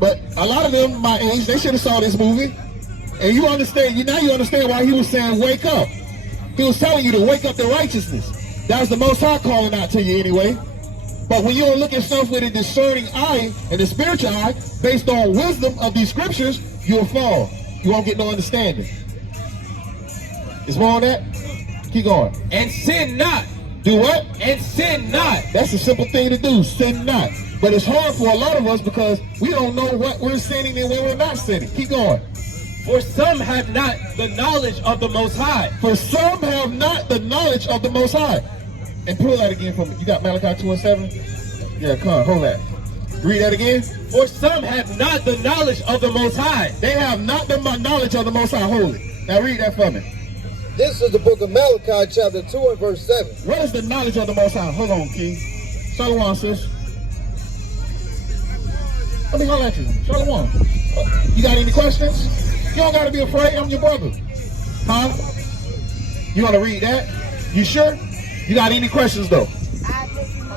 But a lot of them, my age, they should have saw this movie. And you understand, now you understand why he was saying wake up. He was telling you to wake up to righteousness. That was the Most High calling out to you anyway. But when you don't look at stuff with a discerning eye and a spiritual eye, based on wisdom of these scriptures, you'll fall. You won't get no understanding. Is more on that? Keep going. And sin not. Do what? And sin not. That's a simple thing to do. Sin not. But it's hard for a lot of us because we don't know what we're sinning and when we're not sinning. Keep going. For some have not the knowledge of the Most High. For some have not the knowledge of the Most High. And pull that again for me. You got Malachi 2:7? Yeah, come on, hold that. Read that again. For some have not the knowledge of the Most High. They have not the knowledge of the Most High. Hold it. Now read that for me. This is the book of Malachi, chapter 2 and verse 7. What is the knowledge of the Most High? Hold on, King. Shalom, sis. Let me holler at you. Shalom. You got any questions? You don't got to be afraid. I'm your brother. Huh? You want to read that? You sure? You got any questions, though? I'll let you know.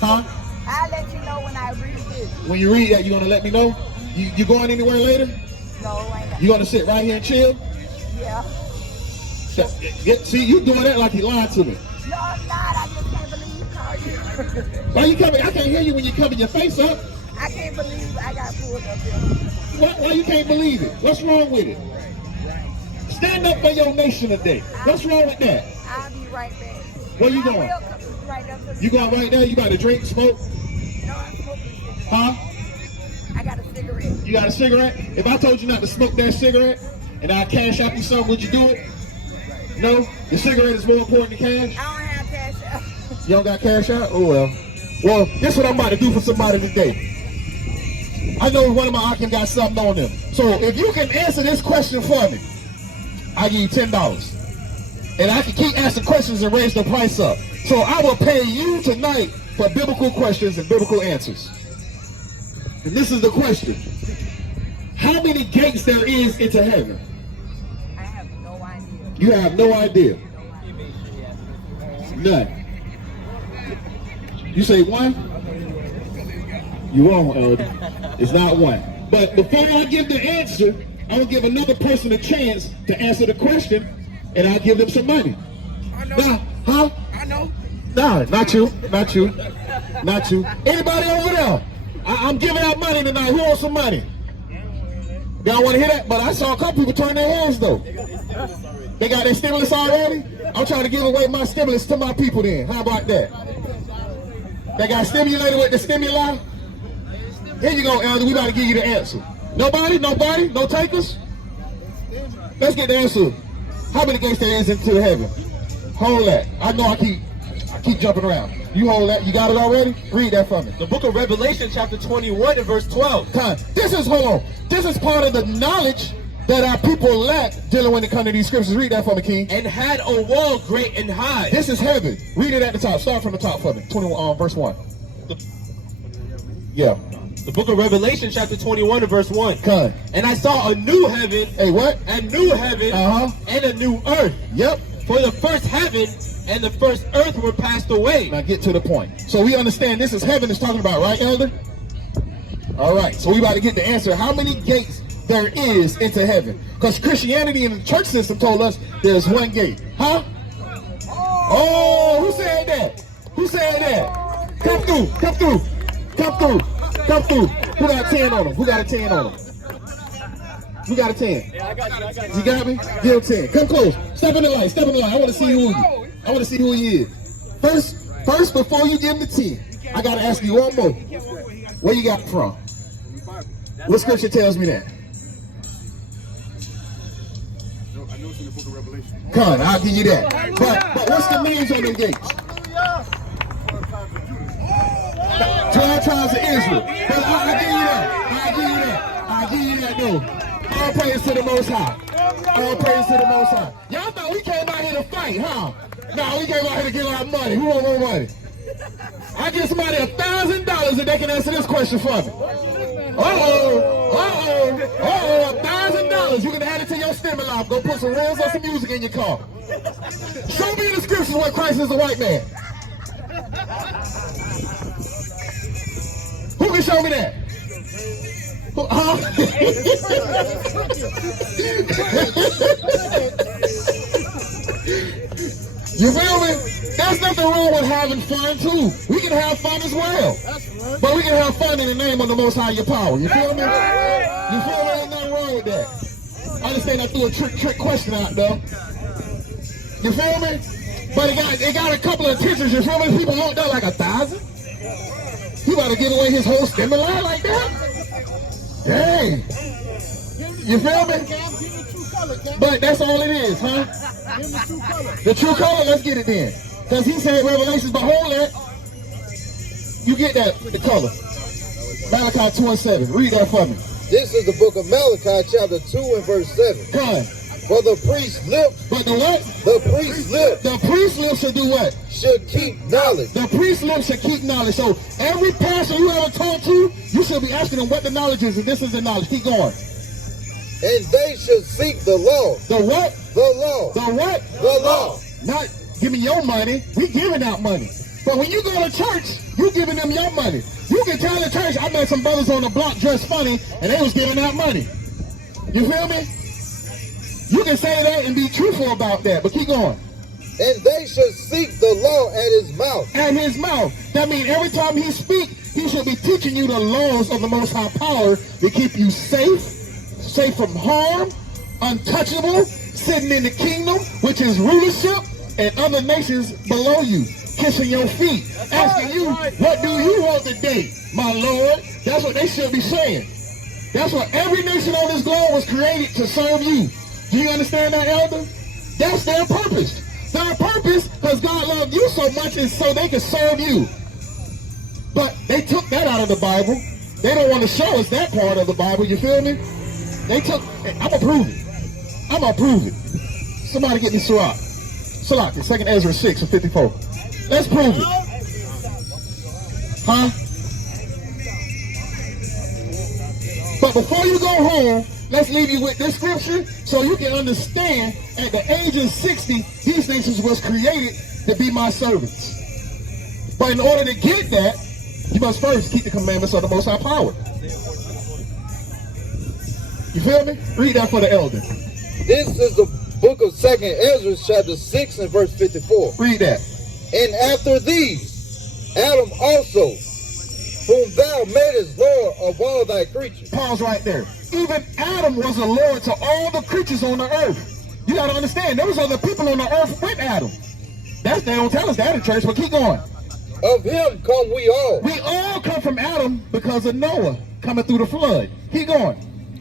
Huh? I'll let you know when I read this. When you read that, you going to let me know? You going anywhere later? No, I ain't. You going to sit right here and chill? Yeah. See, you doing that like you lied to me. No, I'm not. I just can't believe you called you. Why you coming? I can't hear you when you cover your face up. I can't believe I got pulled up here. Why you can't believe it? What's wrong with it? Stand up for your nation today. What's wrong with that? I'll be right back. Where you going? Right up to You going right now? You about to drink, smoke? No, I'm smoking. Huh? I got a cigarette. You got a cigarette? If I told you not to smoke that cigarette and I cash out you something, would you do it? No? The cigarette is more important than cash? I don't have cash out. You don't got cash out? Oh well. Well, this is what I'm about to do for somebody today. I know one of my Akim got something on them. So if you can answer this question for me, I give you $10. And I can keep asking questions and raise the price up. So I will pay you tonight for biblical questions and biblical answers. And this is the question. How many gates there is into heaven? I have no idea. You have no idea. None. You say one? You wrong, Elder. It's not one. But before I give the answer, I will give another person a chance to answer the question, and I'll give them some money. I know. Now, huh? I know. Nah, not you. Not you. Not you. Anybody over there? I'm giving out money tonight. Who wants some money? Y'all want to hear that? But I saw a couple people turn their heads, though. They got their stimulus already? I'm trying to give away my stimulus to my people then. How about that? They got stimulated with the stimuli? Here you go, Elder. We about to give you the answer. Nobody? Nobody? No takers? Let's get the answer. How many gates there is into heaven? Hold that. I know I keep jumping around. You hold that. You got it already? Read that for me. The book of Revelation, chapter 21 and verse 12. Hold on. This is part of the knowledge that our people lack dealing when it comes to these scriptures. Read that for me, King. And had a wall great and high. This is heaven. Read it at the top. Start from the top for me. 21, verse 1. Yeah. The book of Revelation, chapter 21 and verse 1. Come. And I saw a new heaven. Hey, what? A new heaven and a new earth. Yep. For the first heaven and the first earth were passed away. Now get to the point. So we understand this is heaven is talking about, right, Elder? All right. So we about to get the answer. How many gates there is into heaven? Because Christianity and the church system told us there's one gate. Huh? Oh, who said that? Who said that? Come through. Come through. Come through. Come through. Who got a 10 on him? Who got a 10 on him? Who got a 10? Yeah, I got you. You got me? Give him 10. Come close. Step in the light. Step in the light. I want to see who he is. I want to see who he is. First, before you give him the 10, I got to ask you one more. Where you got it from? What scripture tells me that? I know it's in the book of Revelation. Come on, I'll give you that. But what's the names on them gates? 12 tribes of Israel. But I'll give you that. I'll give you that. I'll give you that, no. All praise to the Most High. All praise to the Most High. Y'all thought we came out here to fight, huh? Nah, we came out here to give out money. Who want more money? I give somebody $1,000 if they can answer this question for me. $1,000. You can add it to your stimuli. Go put some reels or some music in your car. Show me in the scriptures where Christ is a white man. Who can show me that? Huh? You feel me? There's nothing wrong with having fun too. We can have fun as well. But we can have fun in the name of the Most High, your power. You feel me? You feel me? Ain't nothing wrong with that. I just think I threw a trick question out though. You feel me? But it got a couple of attentions. You feel me? People looked up like 1,000. He about to give away his whole spending line like that? Dang. You feel me? But that's all it is, huh? The true color, let's get it then. Because he said Revelations, behold that. You get that, the color. Malachi 2:7. Read that for me. This is the book of Malachi, chapter 2 and verse 7. Come. For the priest's lips, But the what? the priest's lips The priest's lips should do what? should keep knowledge. The priest's lips should keep knowledge. So every pastor you ever talk to, you should be asking them what the knowledge is, and this is the knowledge. Keep going. And they should seek the law. The what? The law. The what? The law. Not giving your money. We giving out money. But when you go to church, you giving them your money. You can tell the church, I met some brothers on the block dressed funny, and they was giving out money. You feel me? You can say that and be truthful about that, but keep going. And they should seek the law at his mouth. At his mouth. That means every time he speaks, he should be teaching you the laws of the Most High power to keep you safe from harm, untouchable, sitting in the kingdom, which is rulership, and other nations below you, kissing your feet, asking you, what do you want today, my Lord? That's what they should be saying. That's what every nation on this globe was created to serve you. Do you understand that, elder? That's their purpose. Their purpose, because God loved you so much, is so they can serve you. But they took that out of the Bible. They don't want to show us that part of the Bible, you feel me? They took, I'm going to prove it. I'm going to prove it. Somebody get me Sirach. Sirach, 2nd Ezra 6 and 54. Let's prove it. Huh? But before you go home, let's leave you with this scripture so you can understand at the age of 60, these nations was created to be my servants. But in order to get that, you must first keep the commandments of the Most High power. You feel me? Read that for the elder. This is the book of 2nd Ezra, chapter 6 and verse 54. Read that. And after these, Adam also, whom thou madest Lord of all thy creatures. Pause right there. Even Adam was a Lord to all the creatures on the earth. You got to understand, there was other people on the earth with Adam. They don't tell us that in church, but keep going. Of him come we all. We all come from Adam because of Noah coming through the flood. Keep going.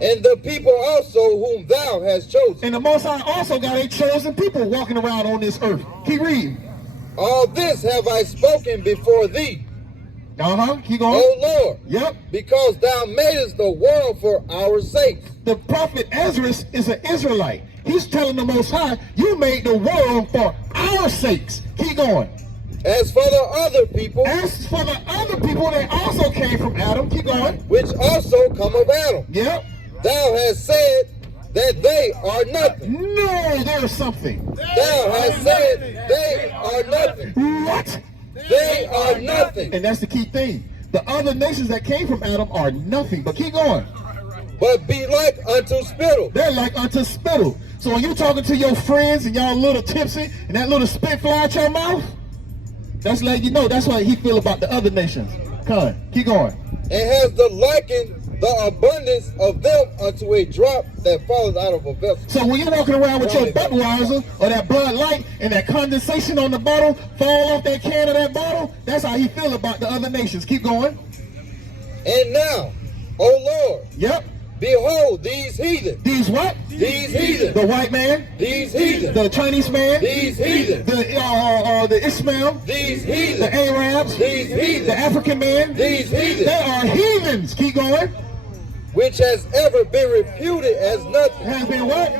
And the people also whom thou hast chosen. And the Most High also got a chosen people walking around on this earth. Keep reading. All this have I spoken before thee, Keep going. O Lord. Yep. Because thou madest the world for our sakes. The prophet Ezra is an Israelite. He's telling the Most High, you made the world for our sakes. Keep going. As for the other people, they also came from Adam. Keep going. which also come of Adam, Yep. thou hast said that they are nothing. No, there's something. Thou hast said they are nothing. What? They are nothing. And that's the key thing. The other nations that came from Adam are nothing. But keep going. But be like unto spittle. They're like unto spittle. So when you're talking to your friends and y'all a little tipsy and that little spit fly out your mouth, that's letting you know that's what he feel about the other nations. Come on, keep going. And has the likened the abundance of them unto a drop that falleth out of a vessel. So when you're walking around with your Budweiser or that Bud Light and that condensation on the bottle fall off that can of that bottle, that's how he feel about the other nations. Keep going. And now, O Lord, Yep. behold these heathen. These what? These heathen. The white man, These heathen. the Chinese man, These heathen. the Ishmael, These the heathen. Arabs, These heathen. the African man. These heathen. They are heathens. Keep going. Which has ever been reputed as nothing. Has been what?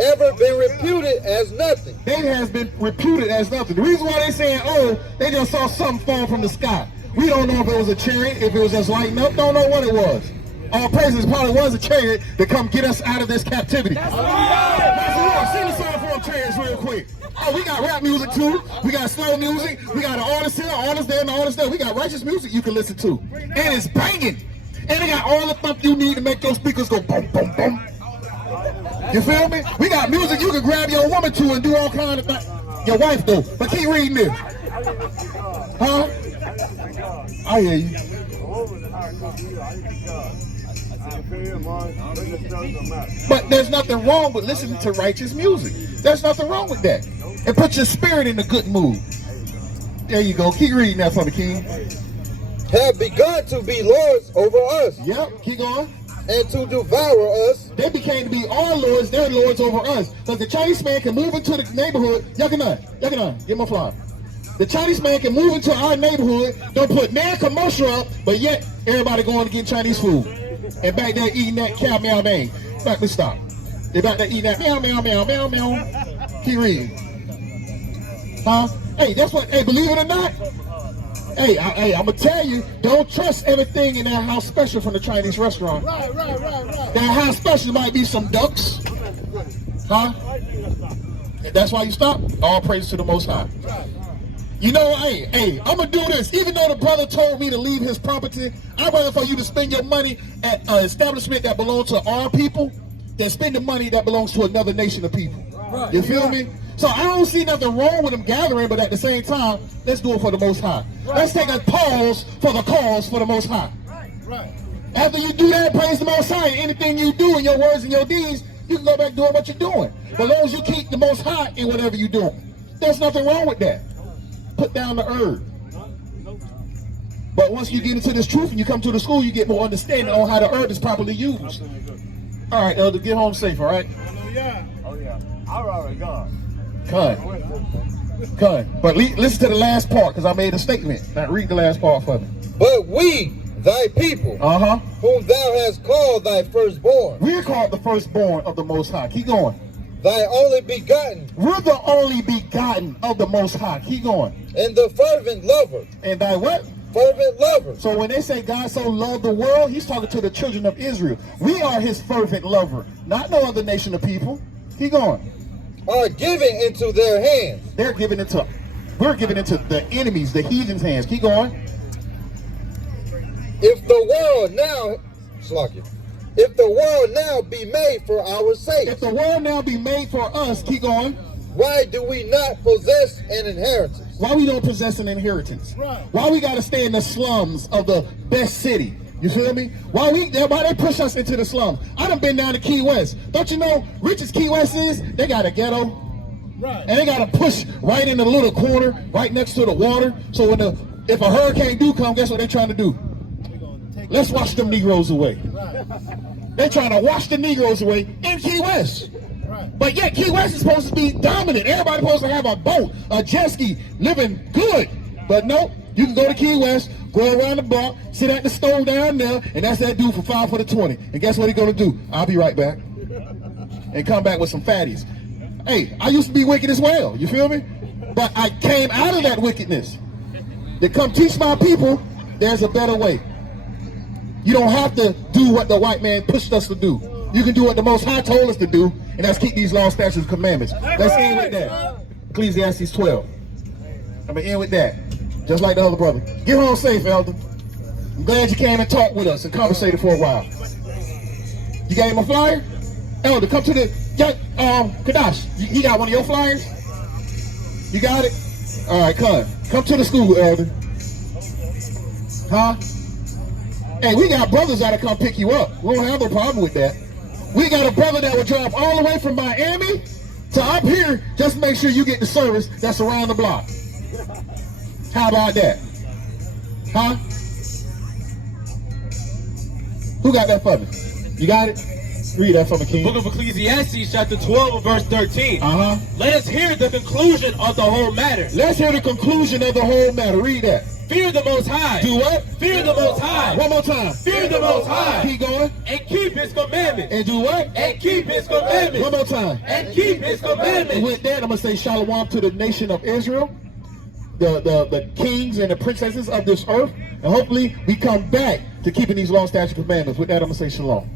Ever been reputed as nothing. They has been reputed as nothing. The reason why they saying, oh, they just saw something fall from the sky. We don't know if it was a chariot, if it was just lighting up. Don't know what it was. All praises probably was a chariot to come get us out of this captivity. That's right. Sing the song for them chariots real quick. Oh, we got rap music too. We got slow music. We got an artist here, an artist there, and an artist there. We got righteous music you can listen to. And it's banging. And they got all the thump you need to make those speakers go boom, boom, boom. You feel me? We got music you can grab your woman to and do all kind of things. Your wife do. But keep reading this. Huh? I hear you. But there's nothing wrong with listening to righteous music. There's nothing wrong with that. And put your spirit in a good mood. There you go. Keep reading that for me, King. Have begun to be lords over us, Yep, keep going. and to devour us. They became to be our lords, their lords over us. Because the Chinese man can move into the neighborhood. Yakanan, give my fly. The Chinese man can move into our neighborhood, don't put man commercial up, but yet everybody going to get Chinese food. And back there eating that cow meow bang. Back to stop. They back there eating that meow meow meow meow meow. Keep reading. Huh? Hey, that's what, hey, believe it or not, hey, I'm going to tell you, don't trust everything in that house special from the Chinese restaurant. Right. That house special might be some ducks. Huh? That's why you stop? All praise to the Most High. You know, hey, I'm going to do this. Even though the brother told me to leave his property, I'd rather for you to spend your money at an establishment that belongs to our people than spend the money that belongs to another nation of people. You feel me? So I don't see nothing wrong with them gathering, but at the same time, let's do it for the Most High. Let's take a pause for the cause for the Most High. After you do that, praise the Most High. Anything you do in your words and your deeds, you can go back doing what you're doing. But as long as you keep the Most High in whatever you're doing, there's nothing wrong with that. Put down the herb. But once you get into this truth and you come to the school, you get more understanding on how the herb is properly used. All right, Elder, get home safe, all right? Oh yeah. All right, God. Cut. But listen to the last part, because I made a statement. Now read the last part for me. But we, thy people, whom thou hast called thy firstborn, We're called the firstborn of the Most High. Keep going. thy only begotten, We're the only begotten of the Most High. Keep going. and the fervent lover. And thy what? Fervent lover. So when they say God so loved the world, he's talking to the children of Israel. We are his fervent lover, not no other nation of people. Keep going. Are given into their hands. We're giving into the enemies, the heathens' hands. Keep going. If the world now, if the world now be made for our sake, If the world now be made for us, keep going. why do we not possess an inheritance? Why we don't possess an inheritance? Why we gotta stay in the slums of the best city? You feel me? Why they push us into the slums? I done been down to Key West. Don't you know richest Key West is? They got a ghetto. And they got to push right in the little corner, right next to the water. So if a hurricane do come, guess what they trying to do? Let's wash them Negroes away. They're trying to wash the Negroes away in Key West. But yet Key West is supposed to be dominant. Everybody's supposed to have a boat, a jet ski, living good. But nope, you can go to Key West, go around the block, sit at the stove down there, and that's that dude for 5 for the 20. And guess what he's gonna do? I'll be right back. And come back with some fatties. Hey, I used to be wicked as well, you feel me? But I came out of that wickedness. To come teach my people, there's a better way. You don't have to do what the white man pushed us to do. You can do what the Most High told us to do, and that's keep these laws, statutes, and commandments. Let's end with that. Ecclesiastes 12. I'm going to end with that. Just like the other brother. Get home safe, Elder. I'm glad you came and talked with us and conversated for a while. You got him a flyer? Elder, come to the... Kadash, you got one of your flyers? You got it? All right, come to the school, Elder. Huh? Hey, we got brothers that'll come pick you up. We don't have no problem with that. We got a brother that will drive all the way from Miami to up here just to make sure you get the service that's around the block. How about that? Huh? Who got that for me? You got it? Read that for me, King. Book of Ecclesiastes, chapter 12, verse 13. Let us hear the conclusion of the whole matter. Let's hear the conclusion of the whole matter. Read that. Fear the Most High. Do what? Fear the Most High. One more time. Fear the Most High. Keep going. And keep his commandments. And do what? And keep his commandments. One more time. And keep his commandments. And with that, I'm going to say Shalom to the nation of Israel, the kings and the princesses of this earth, and hopefully we come back to keeping these law, statutes, commandments. With that, I'm going to say Shalom.